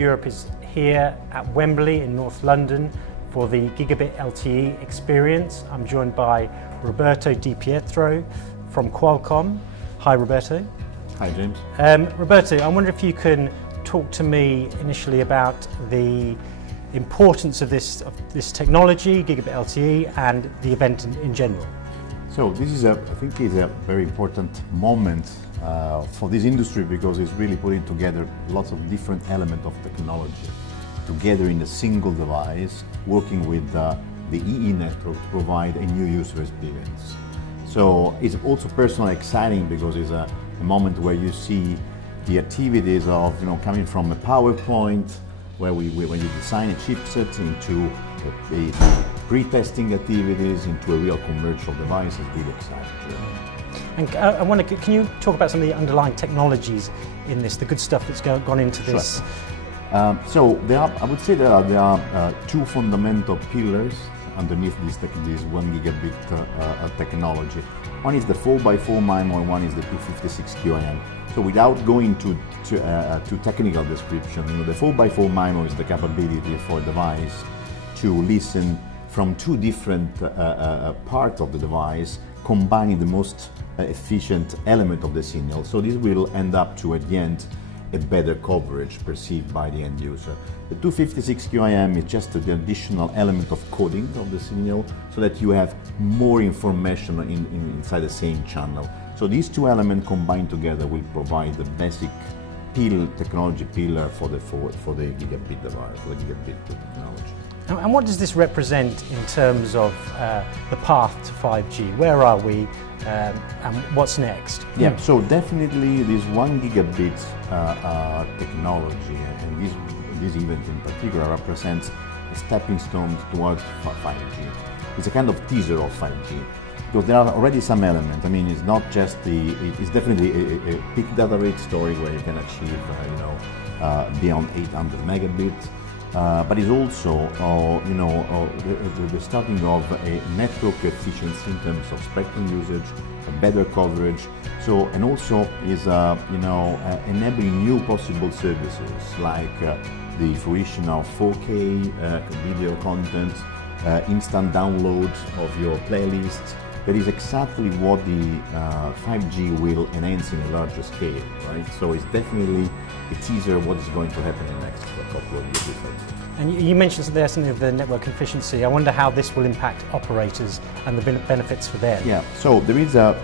Europe is here at Wembley in North London for the Gigabit LTE experience. I'm joined by Roberto Di Petro from Qualcomm. Hi, Roberto. Hi, James. Roberto, I wonder if you can talk to me initially about the importance of this technology, Gigabit LTE, and the event in general. So this is I think it's a very important moment for this industry because it's really putting together lots of different elements of technology together in a single device, working with the EE network to provide a new user experience. So it's also personally exciting because it's a moment where you see the activities of coming from a PowerPoint where when you design a chipset into a pre-testing activities into a real commercial device is really exciting. And I wonder, can you talk about some of the underlying technologies in this, the good stuff that's gone into this? Sure. So I would say there are two fundamental pillars underneath this 1 gigabit technology. One is the 4x4 MIMO and one is the 256 QAM. So without going to technical description, the 4x4 MIMO is the capability for a device to listen from two different parts of the device, combining the most efficient element of the signal. So this will end up to, at the end, a better coverage perceived by the end user. The 256 QAM is just the additional element of coding of the signal so that you have more information inside the same channel. So these two elements combined together will provide the basic technology pillar for the gigabit device, for the gigabit technology. And what does this represent in terms of the path to 5G? Where are we and what's next? Yeah, so definitely this 1 gigabit technology and this event in particular represents a stepping stone towards 5G. It's a kind of teaser of 5G. Because there are already some elements. I mean, it's not just it's definitely a peak data rate story where you can achieve, beyond 800 megabits. But it's also, the starting of a network efficiency in terms of spectrum usage, a better coverage. So, and also is, enabling new possible services like the fruition of 4K video content, instant download of your playlists. That is exactly what the 5G will enhance in a larger scale, right? So it's definitely a teaser of what is going to happen in the next couple of years. And you mentioned there something of the network efficiency. I wonder how this will impact operators and the benefits for them. Yeah, so there is a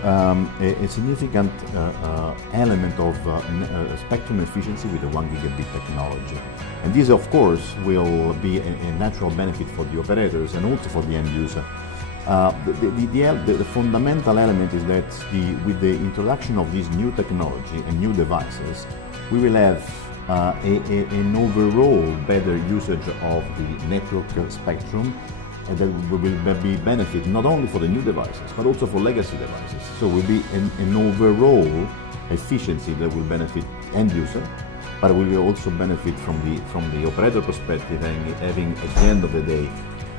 significant element of spectrum efficiency with the 1 gigabit technology. And this, of course, will be a natural benefit for the operators and also for the end user. The fundamental element is that with the introduction of this new technology and new devices, we will have an overall better usage of the network spectrum, and that will be benefit not only for the new devices but also for legacy devices. So will be an overall efficiency that will benefit end user, but will also benefit from the operator perspective and having at the end of the day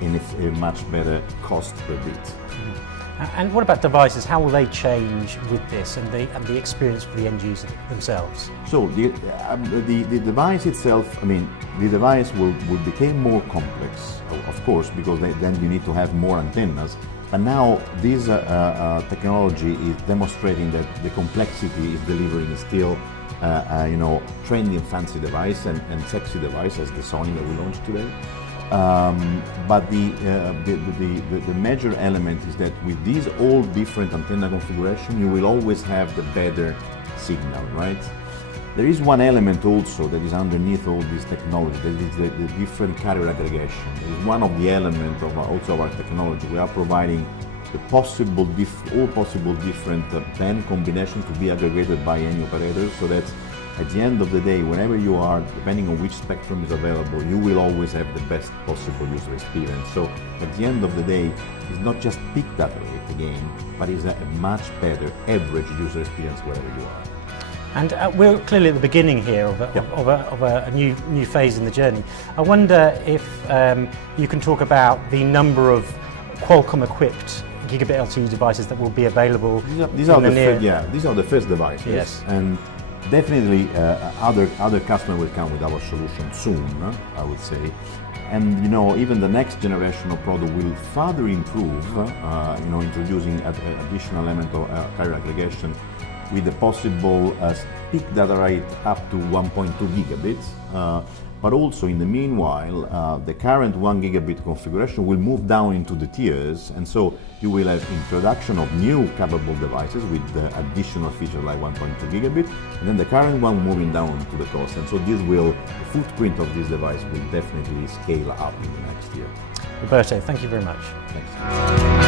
a much better cost per bit. Mm-hmm. And what about devices? How will they change with this and the experience for the end user themselves? So the device itself, the device will become more complex, of course, because then you need to have more antennas. But now this technology is demonstrating that the complexity is delivering still trendy and fancy device and sexy device as the Sony that we launched today. But the major element is that with these all different antenna configuration, you will always have the better signal, right? There is one element also that is underneath all this technology, that is the different carrier aggregation. It is one of the elements of our technology. We are providing the all possible different band combinations to be aggregated by any operator, so that at the end of the day, whenever you are, depending on which spectrum is available, you will always have the best possible user experience. So at the end of the day, it's not just peak data rate again, but it's a much better average user experience wherever you are. And we're clearly at the beginning here of a new phase in the journey. I wonder if you can talk about the number of Qualcomm-equipped Gigabit LTE devices that will be available. These are the first devices. Yes. And definitely other customers will come with our solution soon, I would say. And even the next generation of product will further improve, introducing additional element of carrier aggregation with the possible peak data rate up to 1.2 gigabits. But also in the meanwhile, the current 1 gigabit configuration will move down into the tiers, and so you will have introduction of new capable devices with additional features like 1.2 gigabit, and then the current one moving down to the cost. And so the footprint of this device will definitely scale up in the next year. Roberto, thank you very much. Thanks.